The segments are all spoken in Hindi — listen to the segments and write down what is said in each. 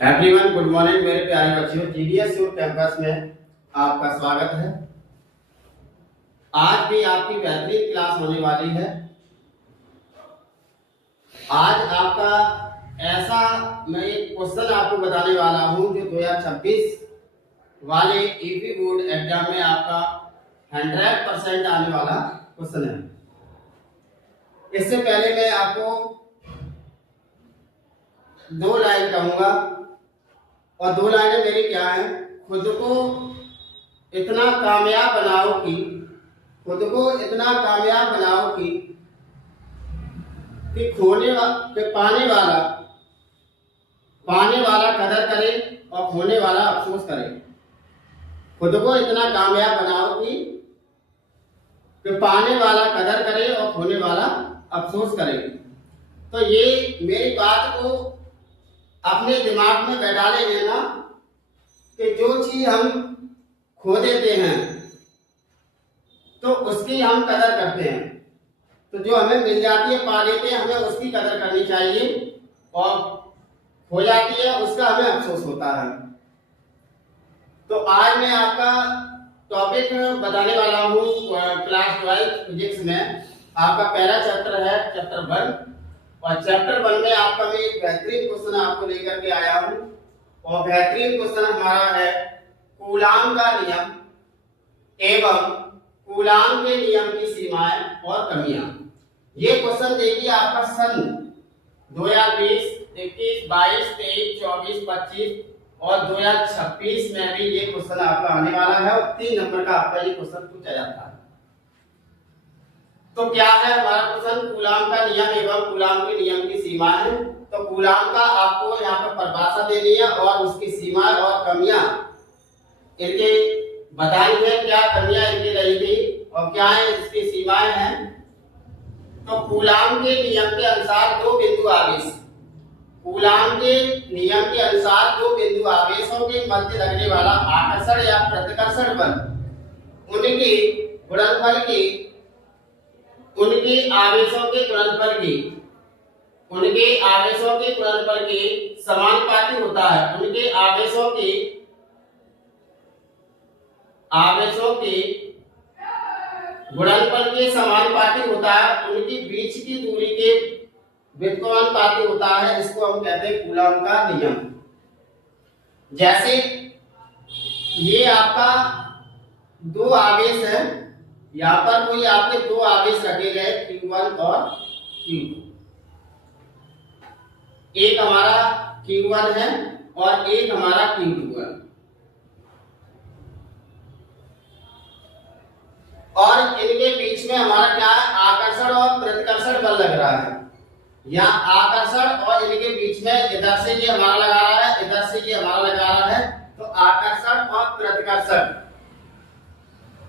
एवरीवन गुड मॉर्निंग मेरे प्यारे बच्चों। जीडीएस कैंपस में आपका स्वागत है। आज भी आपकी बेहतरीन क्लास होने वाली है। आज आपका ऐसा मैं एक क्वेश्चन आपको बताने वाला हूं जो 2026 वाले यूपी बोर्ड एग्जाम में आपका 100% आने वाला क्वेश्चन है। इससे पहले मैं आपको 2 लाइन कहूंगा और 2 लाइनें मेरी क्या है। खुद को इतना कामयाब बनाओ कि पाने वाला कदर करे और खोने वाला अफसोस करे। खुद को इतना कामयाब बनाओ कि पाने वाला कदर करे और खोने वाला अफसोस करे। तो ये मेरी बात को अपने दिमाग में बैठा ले लेना कि जो चीज हम खो देते हैं तो उसकी हम कदर करते हैं, तो जो हमें मिल जाती है पा लेते हैं, हमें उसकी कदर करनी चाहिए, और खो जाती है उसका हमें अफसोस होता है। तो आज मैं आपका टॉपिक बताने वाला हूँ क्लास 12 फिजिक्स में। आपका पहला चैप्टर है चैप्टर 1, और चैप्टर 1 में आपका मैं एक बेहतरीन क्वेश्चन आपको लेकर के आया हूँ। और बेहतरीन क्वेश्चन हमारा है कूलाम का नियम एवं कूलाम के नियम की सीमाएं और कमियां। ये क्वेश्चन देखिए आपका सन 2020, 21, 22, 23, 24, 25 और 2026 में भी ये क्वेश्चन आपका आने वाला है, और 3 नंबर का आपका ये क्वेश्चन पूछा जाता है। तो क्या है हमारा क्वेश्चन, कूलाम का नियम एवं कूलाम के नियम की सीमा है। तो कूलाम का आपको यहाँ पर परिभाषा देनी है और उसकी सीमा और कमियां इनके बताई है, क्या कमियां इनकी रही थी और क्या है इसकी सीमाएं हैं। तो कूलाम के नियम के अनुसार दो बिंदु आवेश, कूलाम के नियम के अनुसार दो बिंदु आवेशों के मध्य लगने वाला आकर्षण या प्रतिकर्षण बल उनके गुणनफल की उनके आवेशों के गुणनफल के समानुपाती होता है। उनके आवेशों के गुणनफल के समानुपाती होता है, उनकी बीच की दूरी के व्युत्क्रमानुपाती होता है। इसको हम कहते हैं कूलाम का नियम। जैसे ये आपका 2 आवेश है, यहाँ पर कोई आपके 2 आवेश रखे गए Q1 और Q2। एक हमारा Q1 है और एक हमारा Q2 है, और इनके बीच में हमारा क्या है, आकर्षण और प्रतिकर्षण बल लग रहा है। यहाँ आकर्षण और इनके बीच में इधर से ये हमारा लगा रहा है, इधर से ये हमारा लगा रहा है। तो आकर्षण और प्रतिकर्षण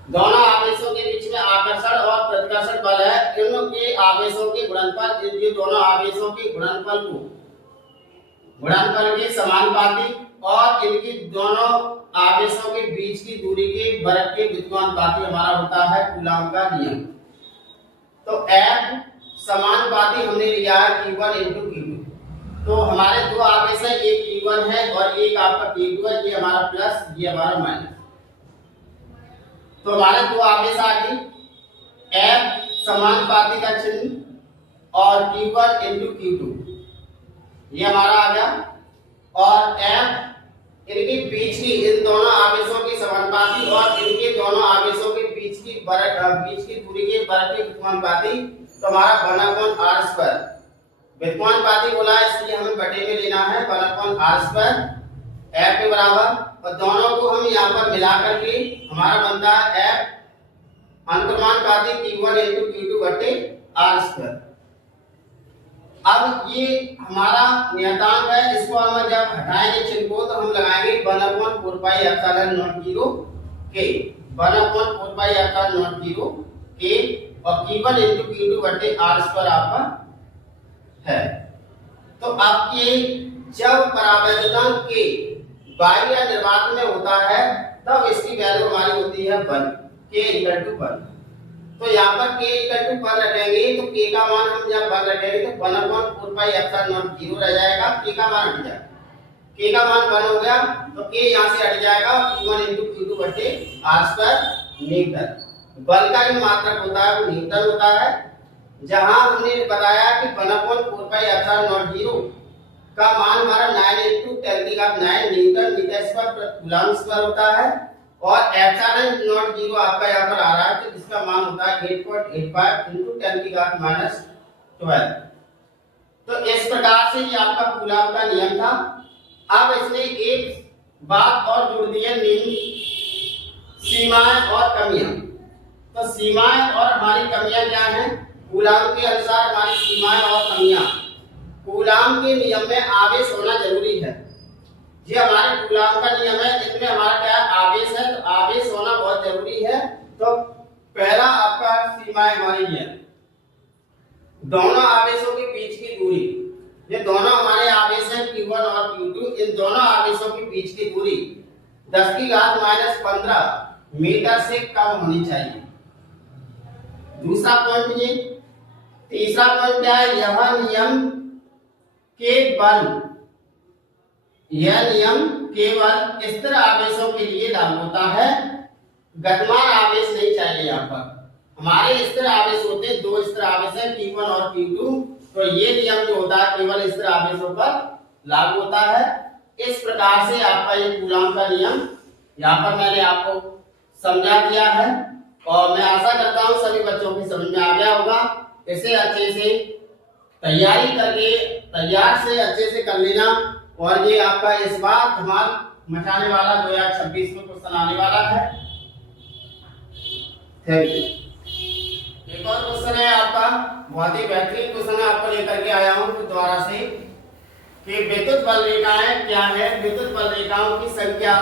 दोनों आवेशों के बीच में आकर्षण और प्रतिकर्षण बल है। इनके आवेशों के गुणनफल, ये दोनों आवेशों के गुणनफल के समानुपाती और इनकी दोनों आवेशों के बीच की दूरी के वर्ग के व्युत्क्रमानुपाती हमारा होता है कूलाम का नियम। तो F समानुपाती हमने लिया है Q1 into Q2। तो हमारे 2 आवेश है, एक Q1 है और एक आपका Q2 है। ये हमारा प्लस, ये हमारा माइनस। तो हमारे 2 आवेश आ गए, F समानुपाती का चिन्ह और Q1 into Q2 ये हमारा आ गया, और F इनके बीच की, इन दोनों आवेशों की समानुपाती और इनके दोनों आवेशों के बीच की दूरी के वर्ग के व्युत्क्रमानुपाती। तो हमारा 1/r², व्युत्क्रमानुपाती बोला है इसलिए हमें बटे में लेना है 1/r² F के बराबर, और दोनों को हम यहाँ पर मिला करके हमारा बनता है F अनुक्रमानुपाती Q1 into Q2 बटे r²। अब ये हमारा नियतांक है, इसको हम जब हटाएंगे चिन्ह को तो हम लगाएंगे 1/4 pi epsilon not 0 k, 1/4 pi epsilon not 0 k, और Q1 into Q2 बटे r² आपका है। तो अब ये जब परावैद्युतांक के बाह्य या निर्वात में होता है तब इसकी वैल्यू हमारी होती है 1, k = 1। तो यहाँ पर k = 1 रखेंगे तो k का मान हम जब 1 रखेंगे तो 1/4 पाई एप्सिलॉन नॉट 0 रह जाएगा, k का मान हट जाएगा। के का मान 1 हो गया तो के यहाँ से हट जाएगा, Q1 इंटू Q2 बटे आर स्क्वायर न्यूटन। बल का जो मात्रक होता है वो न्यूटन होता है। जहां हमने बताया कि 1/4 पाई एप्सिलॉन 0 का मान हमारा 9 इंटू 10⁹ न्यूटन मीटर स्क्वायर प्रति कूलम स्क्वायर होता है, और एप्सिलॉन 0 आपका यहाँ पर आ रहा है तो इसका मान होता है 8.85 इंटू 10⁻⁻12। तो इस प्रकार से ये आपका कूलम का नियम था। अब इसने एक बात और जोड़ दी है, सीमाएं और कमियां। तो सीमाएं और हमारी कमियां क्या हैं? कूलम के अनुसार हमारी सीमाएं और कमियां, कूलम के नियम में आवेश होना जरूरी है। ये हमारे कूलम का नियम है, इसमें हमारा क्या है? आवेश है, तो आवेश होना बहुत जरूरी है। तो पहला आपका सीमाएं हमारी ये दोनों आवेशों के बीच की दूरी, ये दोनों हमारे आवेश हैं Q1 और Q2, इन दोनों आवेशों के बीच की दूरी 10⁻⁻15 मीटर से कम होनी चाहिए। दूसरा पॉइंट ये। तीसरा पॉइंट क्या है? यह नियम केवल स्थिर आवेशों के लिए लागू होता है, गतिमान आवेश नहीं चाहिए। यहाँ पर हमारे स्थिर आवेश होते हैं, दो स्थिर आवेश हैं Q1 और Q2, तो ये नियम जो होता है केवल स्थिर आवेशों पर लागू होता है। इस प्रकार से आपका ये कूलम का नियम यहाँ पर मैंने आपको समझा दिया है, और मैं आशा करता हूँ सभी बच्चों की समझ में आ गया होगा। इसे अच्छे से तैयारी करके अच्छे से कर लेना, और ये आपका इस बार धमाल मचाने वाला 2026 में क्वेश्चन आने वाला है। Thank you. एक और क्वेश्चन है आपका, बहुत ही बेहतरीन क्वेश्चन है, आपको लेकर के आया हूँ दोबारा से कि विद्युत बल रेखाएं क्या है, विद्युत बल रेखाओं की संख्या,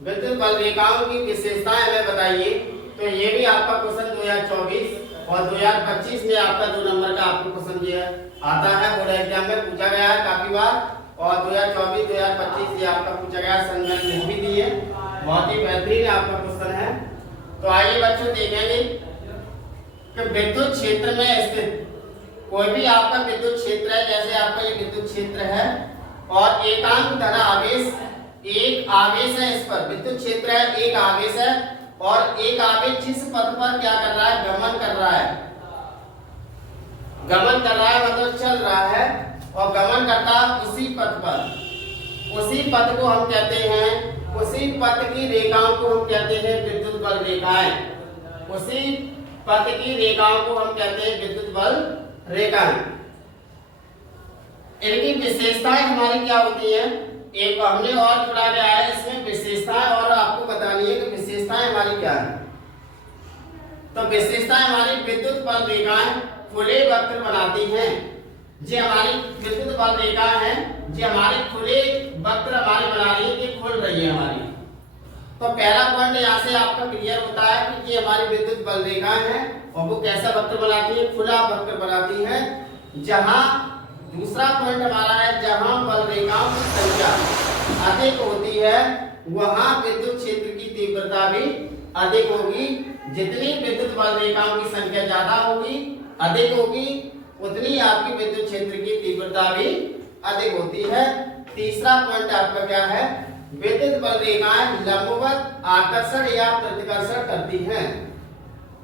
विद्युत बल रेखाओं की विशेषताएं हमें बताइए। तो ये भी आपका क्वेश्चन 2024 और 2025 में आपका 2 नंबर का आपको क्वेश्चन ये आता है, बोर्ड एग्जाम में पूछा गया है काफी बार, और 2024 2025 ये आपका पूछा गया, संगणक लिख भी दिए, बहुत ही बेहतरीन आपका क्वेश्चन है। तो आइए बच्चों देखेंगे कि विद्युत क्षेत्र में स्थित कोई भी आपका विद्युत क्षेत्र है, जैसे आपका ये विद्युत क्षेत्र है और एकांक धन आवेश, एक आवेश है, इस पर विद्युत क्षेत्र है, एक आवेश है, और एक आवेश जिस पथ पर क्या कर रहा है? गमन कर रहा है। गमन कर रहा है मतलब चल रहा है, और गमन करता उसी पथ पर, उसी पथ को हम कहते हैं, उसी पथ की रेखाओं को हम कहते हैं विद्युत बल रेखाएं। उसी पथ की रेखाओं को हम कहते हैं विद्युत बल रेखाएं। इनकी विशेषताएं हमारी क्या होती हैं? एक हमने और जुड़ा गया है इसमें विशेषताएं, और आपको बतानी है कि विशेषताएं हमारी क्या है। तो विशेषताएं हमारी विद्युत बल रेखाएं खुले वक्र बनाती हैं। जो हमारी विद्युत बल रेखा है, जो हमारे खुले वक्र हमारी बना रही है, ये खुल रही है हमारी। तो पहला पॉइंट यहाँ से आपका क्लियर होता है कि ये हमारी विद्युत बल रेखाएं हैं, और वो कैसा वक्र बनाती है? खुला वक्र बनाती है। जहां दूसरा पॉइंट हमारा है, जहां बल रेखाओं की संख्या अधिक होती है वहां विद्युत क्षेत्र की तीव्रता भी अधिक होगी। जितनी विद्युत बल रेखाओं की संख्या ज्यादा होगी, अधिक होगी, उतनी आपकी विद्युत क्षेत्र की तीव्रता भी अधिक होती है। तीसरा पॉइंट आपका क्या है? विद्युत बल रेखाएं लंबवत आकर्षण या प्रतिकर्षण करती हैं।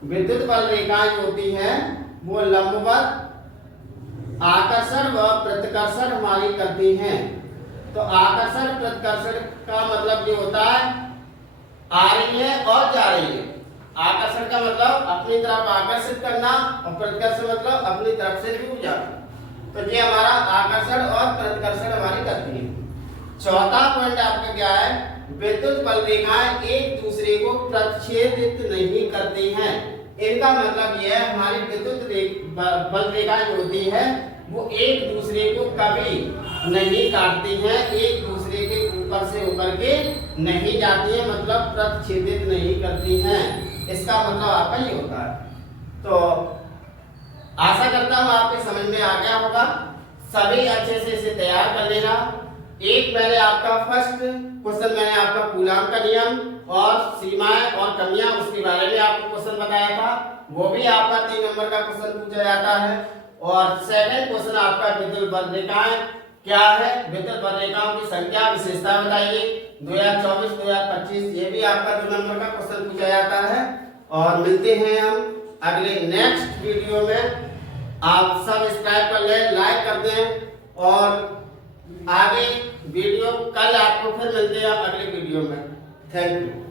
विद्युत बल रेखाएं होती हैं वो लंबवत आकर्षण व प्रतिकर्षण हमारी करती हैं। तो आकर्षण प्रतिकर्षण का मतलब ये होता है आ रही है और जा रही है। आकर्षण का मतलब अपनी तरफ आकर्षित करना, और प्रतिकर्षण मतलब अपनी तरफ से दूर जाना। तो ये हमारा आकर्षण और प्रतिकर्षण हमारी करती है। चौथा पॉइंट आपका क्या है? विद्युत बल रेखाएं एक दूसरे को प्रतिच्छेदित नहीं करती हैं। इनका मतलब यह है हमारी विद्युत बल रेखाएं जो होती है वो एक दूसरे को कभी नहीं काटती हैं, एक दूसरे के ऊपर से होकर के नहीं जाती हैं, मतलब प्रतिच्छेदित नहीं करती हैं। इसका मतलब आपका ये होता है। तो आशा करता हूँ आपके समझ में आ गया होगा। सभी अच्छे से इसे तैयार कर लेना। एक मैंने आपका फर्स्ट क्वेश्चन मैंने आपका कूलम का नियम और सीमाएं और कमियां उसके बारे में आपको क्वेश्चन बताया था, वो भी आपका 3 नंबर का क्वेश्चन पूछा जाता है। और सेकंड क्वेश्चन आपका विद्युत बल रेखाएं क्या है, विद्युत रेखाओं की संख्या विशेषता बताइए। 2024 2025 ये भी आपका 2 नंबर का क्वेश्चन पूछा जाता है। और मिलते हैं हम अगले नेक्स्ट वीडियो में। आप सब्सक्राइब कर लें, लाइक कर दें और आगे वीडियो कल आपको फिर मिलते हैं अगले वीडियो में। Thank you.